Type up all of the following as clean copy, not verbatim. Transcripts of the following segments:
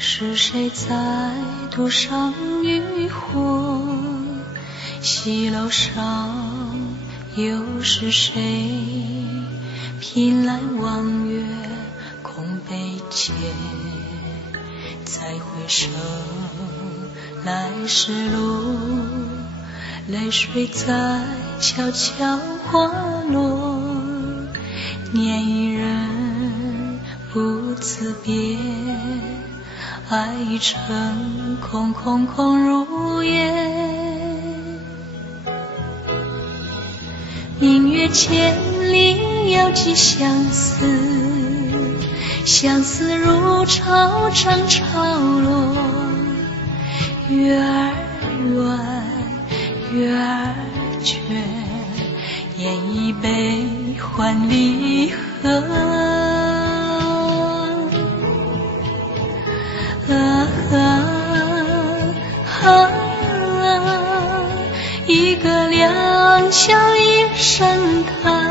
是谁在赌上渔火？西楼上又是谁凭来望月空悲切？再回首来时路，泪水在悄悄滑落。念一人不辞别，爱已成空空空如也。明月千里遥寄相思，相思如潮涨潮落。月儿圆，月儿缺，饮一杯欢离合。一个两小一声叹，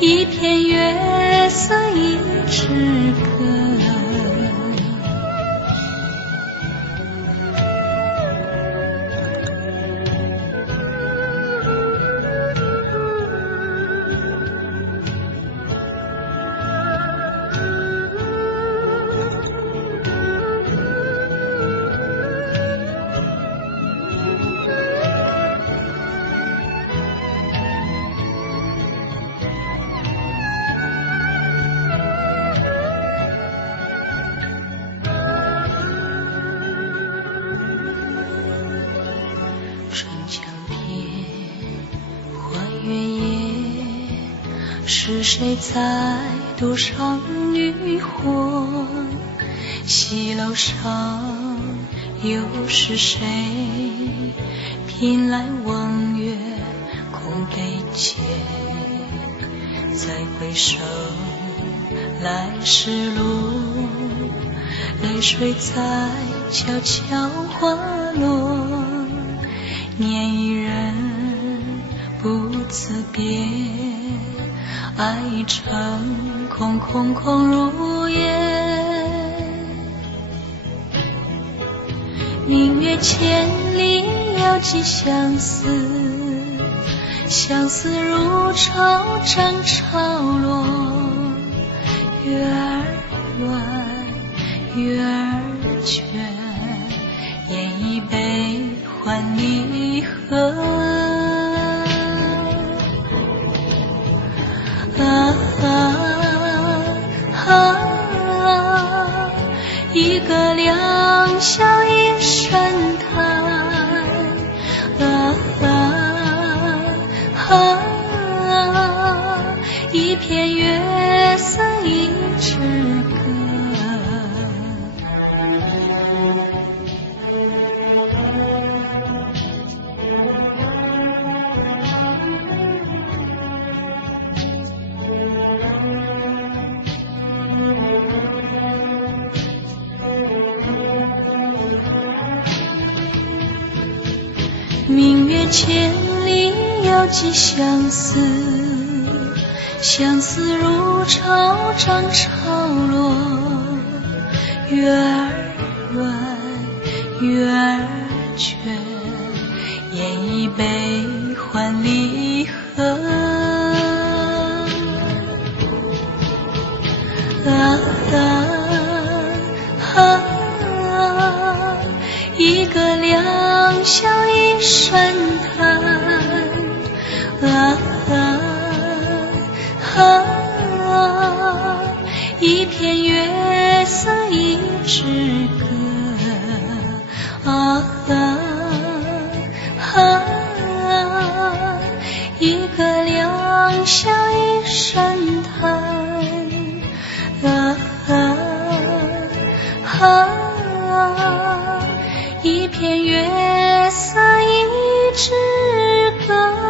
一片月色一支歌。春江边，花月夜，是谁在赌上渔火？西楼上又是谁凭来望月空悲切？再回首来时路，泪水在悄悄滑落。念一人不辞别，爱已成空空空如也。明月千里遥寄相思，相思如潮涨潮落。月儿圆，月儿缺，饮一杯欢离合。一个两小一声叹，一片月色一支歌。明月千里遥寄相思，相思如潮涨潮落。月儿圆，月儿缺，饮一杯欢离合。一个两小一声叹，一片月色一支歌。一个两小一声叹。一片月色一支歌。